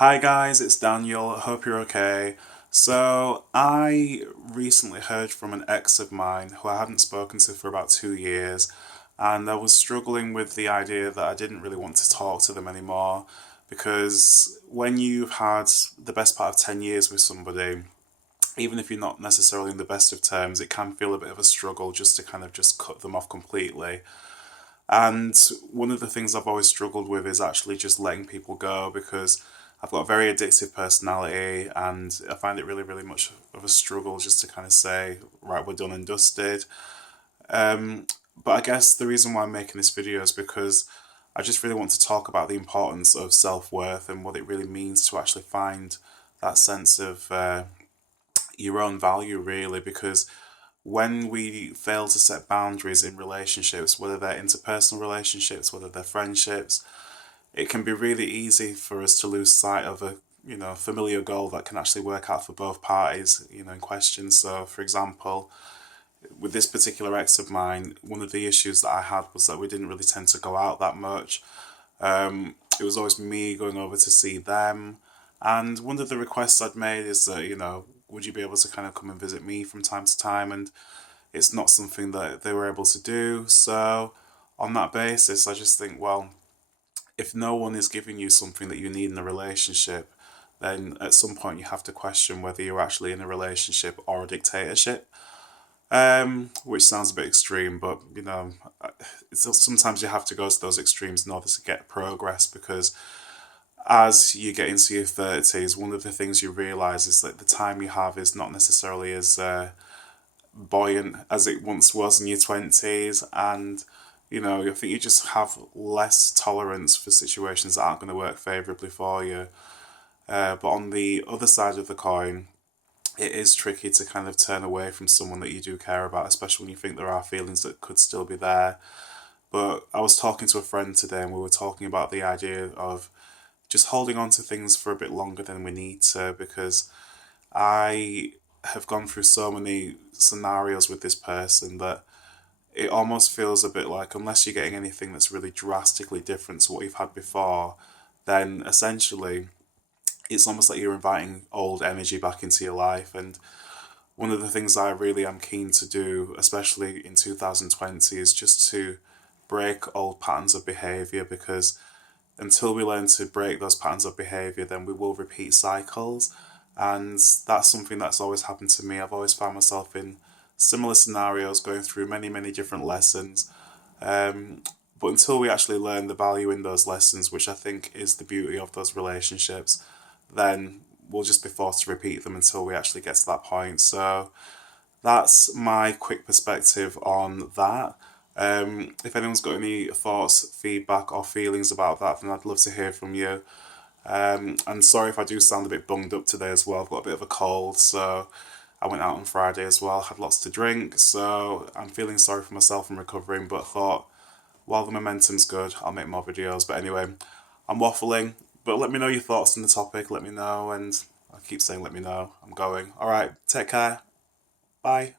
Hi guys, it's Daniel. I hope you're okay. So, I recently heard from an ex of mine who I hadn't spoken to for about 2 years, and I was struggling with the idea that I didn't really want to talk to them anymore because when you've had the best part of 10 years with somebody, even if you're not necessarily in the best of terms, it can feel a bit of a struggle just to kind of just cut them off completely. And one of the things I've always struggled with is actually just letting people go because I've got a very addictive personality and I find it really, really much of a struggle just to kind of say, right, we're done and dusted. Um, but I guess the reason why I'm making this video is because I just really want to talk about the importance of self worth and what it really means to actually find that sense of your own value, really, because when we fail to set boundaries in relationships, whether they're interpersonal relationships, whether they're friendships, it can be really easy for us to lose sight of a familiar goal that can actually work out for both parties, in question. So, for example, with this particular ex of mine, one of the issues that I had was that we didn't really tend to go out that much. It was always me going over to see them. And one of the requests I'd made is that, would you be able to kind of come and visit me from time to time? And it's not something that they were able to do. So, on that basis, I just think, well, if no one is giving you something that you need in a relationship, then at some point you have to question whether you're actually in a relationship or a dictatorship. Which sounds a bit extreme, but sometimes you have to go to those extremes in order to get progress because as you get into your 30s, one of the things you realize is that the time you have is not necessarily as buoyant as it once was in your 20s, and I think you just have less tolerance for situations that aren't going to work favourably for you. But on the other side of the coin, it is tricky to kind of turn away from someone that you do care about, especially when you think there are feelings that could still be there. But I was talking to a friend today and we were talking about the idea of just holding on to things for a bit longer than we need to, because I have gone through so many scenarios with this person that it almost feels a bit like unless you're getting anything that's really drastically different to what you've had before, then essentially it's almost like you're inviting old energy back into your life. And one of the things I really am keen to do, especially in 2020, is just to break old patterns of behaviour, because until we learn to break those patterns of behaviour, then we will repeat cycles. And that's something that's always happened to me. I've always found myself in similar scenarios, going through many, many different lessons. Um, but until we actually learn the value in those lessons, which I think is the beauty of those relationships, then we'll just be forced to repeat them until we actually get to that point. So that's my quick perspective on that. If anyone's got any thoughts, feedback, or feelings about that, then I'd love to hear from you. And sorry if I do sound a bit bunged up today as well. I've got a bit of a cold, so I went out on Friday as well, had lots to drink, so I'm feeling sorry for myself and recovering, but thought while the momentum's good, I'll make more videos. But anyway, I'm waffling, but let me know your thoughts on the topic, let me know, and I keep saying let me know, I'm going. Alright, take care, bye.